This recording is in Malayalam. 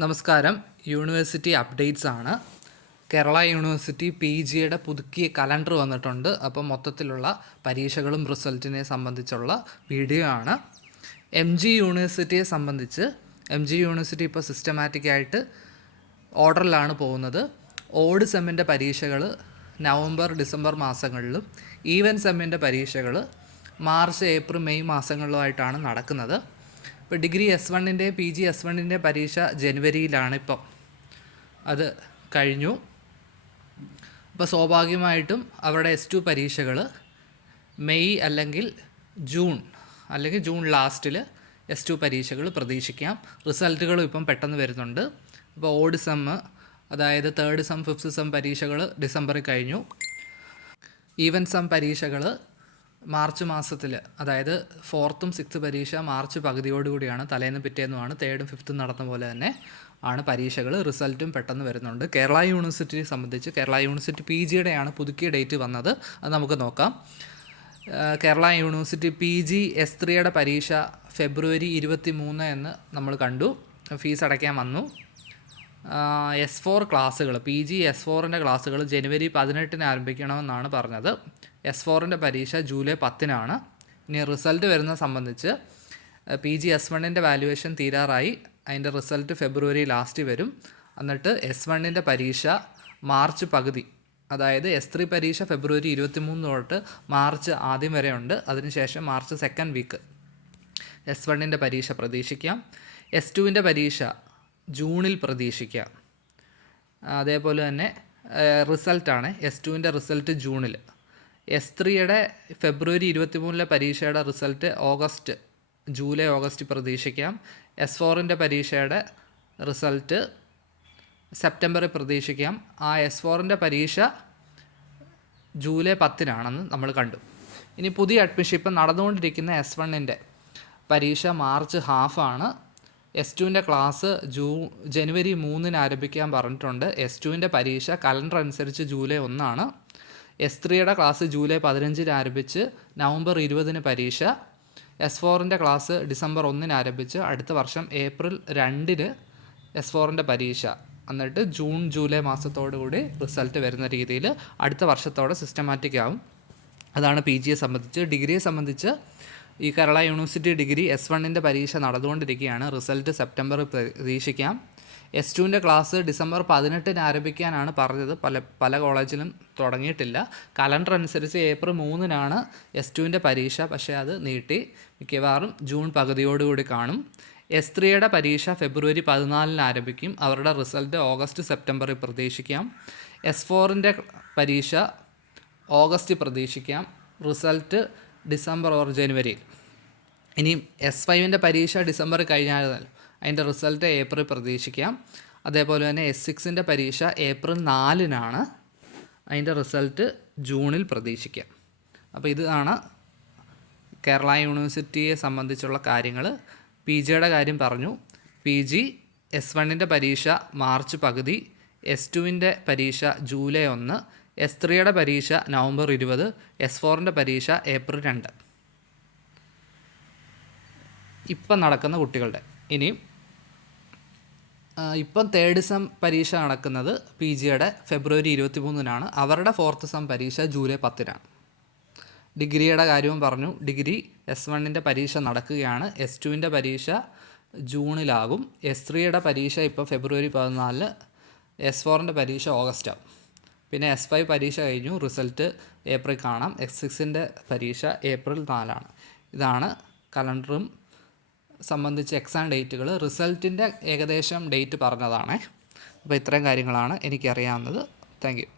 നമസ്കാരം. യൂണിവേഴ്സിറ്റി അപ്ഡേറ്റ്സ് ആണ്. കേരള യൂണിവേഴ്സിറ്റി PGയുടെ പുതുക്കിയ കലണ്ടർ വന്നിട്ടുണ്ട്. അപ്പം മൊത്തത്തിലുള്ള പരീക്ഷകളും റിസൾട്ടിനെ സംബന്ധിച്ചുള്ള വീഡിയോ ആണ്. MG യൂണിവേഴ്സിറ്റിയെ സംബന്ധിച്ച് MG യൂണിവേഴ്സിറ്റി ഇപ്പോൾ സിസ്റ്റമാറ്റിക്കായിട്ട് ഓർഡറിലാണ് പോകുന്നത്. ഓഡ് സെമ്മിൻ്റെ പരീക്ഷകൾ നവംബർ ഡിസംബർ മാസങ്ങളിലും ഈവൻ സെമ്മിൻ്റെ പരീക്ഷകൾ മാർച്ച് ഏപ്രിൽ മെയ് മാസങ്ങളിലുമായിട്ടാണ് നടക്കുന്നത്. ഇപ്പോൾ ഡിഗ്രി S1-ൻ്റെ PG S1-ൻ്റെ പരീക്ഷ ജനുവരിയിലാണ്. ഇപ്പം അത് കഴിഞ്ഞു. അപ്പോൾ സ്വാഭാവികമായിട്ടും അവരുടെ S2 പരീക്ഷകൾ മെയ് അല്ലെങ്കിൽ ജൂൺ ലാസ്റ്റിൽ S2 പരീക്ഷകൾ പ്രതീക്ഷിക്കാം. റിസൾട്ടുകളും ഇപ്പം പെട്ടെന്ന് വരുന്നുണ്ട്. അപ്പോൾ ഓഡ് സെമ്മ്, അതായത് തേർഡ് സെം ഫിഫ്ത്ത് സെം പരീക്ഷകൾ ഡിസംബറിൽ കഴിഞ്ഞു. ഈവൻ സെം പരീക്ഷകൾ മാർച്ച് മാസത്തിൽ, അതായത് ഫോർത്തും സിക്സ്ത് പരീക്ഷ മാർച്ച് പകുതിയോടുകൂടിയാണ്, തലേന്ന് പിറ്റേന്നുമാണ്. തേർഡും ഫിഫ്ത്തും നടന്ന പോലെ തന്നെ ആണ് പരീക്ഷകൾ. റിസൾട്ടും പെട്ടെന്ന് വരുന്നുണ്ട്. കേരള യൂണിവേഴ്സിറ്റിയെ സംബന്ധിച്ച് കേരള യൂണിവേഴ്സിറ്റി PGയുടെയാണ് പുതുക്കിയ ഡേറ്റ് വന്നത്. അത് നമുക്ക് നോക്കാം. കേരള യൂണിവേഴ്സിറ്റി PG S3യുടെ പരീക്ഷ ഫെബ്രുവരി 23 എന്ന് നമ്മൾ കണ്ടു. ഫീസ് അടയ്ക്കാൻ വന്നു. S4 ക്ലാസ്സുകൾ, PG S4ൻ്റെ ക്ലാസ്സുകൾ ജനുവരി 18 ആരംഭിക്കണമെന്നാണ് പറഞ്ഞത്. S4ൻ്റെ പരീക്ഷ ജൂലൈ 10 ഇനി റിസൾട്ട് വരുന്ന സംബന്ധിച്ച് PG S1ൻ്റെ വാല്യുവേഷൻ തീരാറായി. അതിൻ്റെ റിസൾട്ട് ഫെബ്രുവരി ലാസ്റ്റ് വരും. എന്നിട്ട് S1ൻ്റെ പരീക്ഷ മാർച്ച് പകുതി, അതായത് S3 പരീക്ഷ ഫെബ്രുവരി 23 തൊട്ട് മാർച്ച് ആദ്യം വരെ ഉണ്ട്. അതിനുശേഷം മാർച്ച് സെക്കൻഡ് വീക്ക് S1ൻ്റെ പരീക്ഷ പ്രതീക്ഷിക്കാം. S2ൻ്റെ പരീക്ഷ ജൂണിൽ പ്രതീക്ഷിക്കാം. അതേപോലെ തന്നെ റിസൾട്ടാണ് S2ൻ്റെ റിസൾട്ട് ജൂണിൽ. S3യുടെ ഫെബ്രുവരി 23 പരീക്ഷയുടെ റിസൾട്ട് ജൂലൈ ഓഗസ്റ്റ് പ്രതീക്ഷിക്കാം. S4ൻ്റെ പരീക്ഷയുടെ റിസൾട്ട് സെപ്റ്റംബറിൽ പ്രതീക്ഷിക്കാം. ആ S4ൻ്റെ പരീക്ഷ ജൂലൈ 10 നമ്മൾ കണ്ടു. ഇനി പുതിയ അഡ്മിഷൻ ഇപ്പം നടന്നുകൊണ്ടിരിക്കുന്ന S1ൻ്റെ പരീക്ഷ മാർച്ച് ഹാഫാണ്. S2ൻ്റെ ക്ലാസ് ജനുവരി 3 ആരംഭിക്കാൻ പറഞ്ഞിട്ടുണ്ട്. S2ൻ്റെ പരീക്ഷ കലണ്ടർ അനുസരിച്ച് ജൂലൈ 1. S3യുടെ ക്ലാസ് ജൂലൈ 15 ആരംഭിച്ച് നവംബർ 20 പരീക്ഷ. S4ൻ്റെ ക്ലാസ് ഡിസംബർ 1 ആരംഭിച്ച് അടുത്ത വർഷം ഏപ്രിൽ 2 S4ൻ്റെ പരീക്ഷ. എന്നിട്ട് ജൂലൈ മാസത്തോടുകൂടി റിസൾട്ട് വരുന്ന രീതിയിൽ അടുത്ത വർഷത്തോടെ സിസ്റ്റമാറ്റിക് ആവും. അതാണ് PGയെ സംബന്ധിച്ച്. ഡിഗ്രിയെ സംബന്ധിച്ച് ഈ കേരള യൂണിവേഴ്സിറ്റി ഡിഗ്രി S1ൻ്റെ പരീക്ഷ നടന്നുകൊണ്ടിരിക്കുകയാണ്. റിസൾട്ട് സെപ്റ്റംബറിൽ പ്രതീക്ഷിക്കാം. S2ൻ്റെ ക്ലാസ് ഡിസംബർ 18 ആരംഭിക്കാനാണ് പറഞ്ഞത്. പല കോളേജിലും തുടങ്ങിയിട്ടില്ല. കലണ്ടർ അനുസരിച്ച് ഏപ്രിൽ 3 S2ൻ്റെ പരീക്ഷ, പക്ഷേ അത് നീട്ടി. മിക്കവാറും ജൂൺ പകുതിയോടുകൂടി കാണും. S3യുടെ പരീക്ഷ ഫെബ്രുവരി 14 ആരംഭിക്കും. അവരുടെ റിസൾട്ട് ഓഗസ്റ്റ് സെപ്റ്റംബറിൽ പ്രതീക്ഷിക്കാം. S4ൻ്റെ പരീക്ഷ ഓഗസ്റ്റ് പ്രതീക്ഷിക്കാം. റിസൾട്ട് ഡിസംബർ ഓർ ജനുവരിയിൽ. ഇനി S5ൻ്റെ പരീക്ഷ ഡിസംബറിൽ കഴിഞ്ഞാൽ അതിൻ്റെ റിസൾട്ട് ഏപ്രിൽ പ്രതീക്ഷിക്കാം. അതേപോലെ തന്നെ S6ൻ്റെ പരീക്ഷ ഏപ്രിൽ 4 അതിൻ്റെ റിസൾട്ട് ജൂണിൽ പ്രതീക്ഷിക്കാം. അപ്പോൾ ഇതാണ് കേരള യൂണിവേഴ്സിറ്റിയെ സംബന്ധിച്ചുള്ള കാര്യങ്ങൾ. PGയുടെ കാര്യം പറഞ്ഞു. PG S1ൻ്റെ പരീക്ഷ മാർച്ച് പകുതി, S2ൻ്റെ പരീക്ഷ ജൂലൈ 1, S3യുടെ പരീക്ഷ നവംബർ 20, S4ൻ്റെ പരീക്ഷ ഏപ്രിൽ 2. ഇപ്പം നടക്കുന്ന കുട്ടികളുടെ. ഇനി ഇപ്പം തേർഡ് സെം പരീക്ഷ നടക്കുന്നത് PGയുടെ ഫെബ്രുവരി 23 അവരുടെ ഫോർത്ത് സെം പരീക്ഷ ജൂലൈ 10. ഡിഗ്രിയുടെ കാര്യവും പറഞ്ഞു. ഡിഗ്രി S1ൻ്റെ പരീക്ഷ നടക്കുകയാണ്. S2ൻ്റെ പരീക്ഷ ജൂണിലാകും. S3യുടെ പരീക്ഷ ഇപ്പോൾ ഫെബ്രുവരി 14, S4ൻ്റെ പരീക്ഷ ഓഗസ്റ്റ് ആവും. പിന്നെ S5 പരീക്ഷ കഴിഞ്ഞു. റിസൾട്ട് ഏപ്രിൽ കാണാം. S6ൻ്റെ പരീക്ഷ ഏപ്രിൽ 4. ഇതാണ് കലണ്ടറും സംബന്ധിച്ച് എക്സാം ഡേറ്റുകൾ. റിസൾട്ടിൻ്റെ ഏകദേശം ഡേറ്റ് പറഞ്ഞതാണ്. അപ്പോൾ ഇത്രയും കാര്യങ്ങളാണ് എനിക്കറിയാവുന്നത്. Thank you.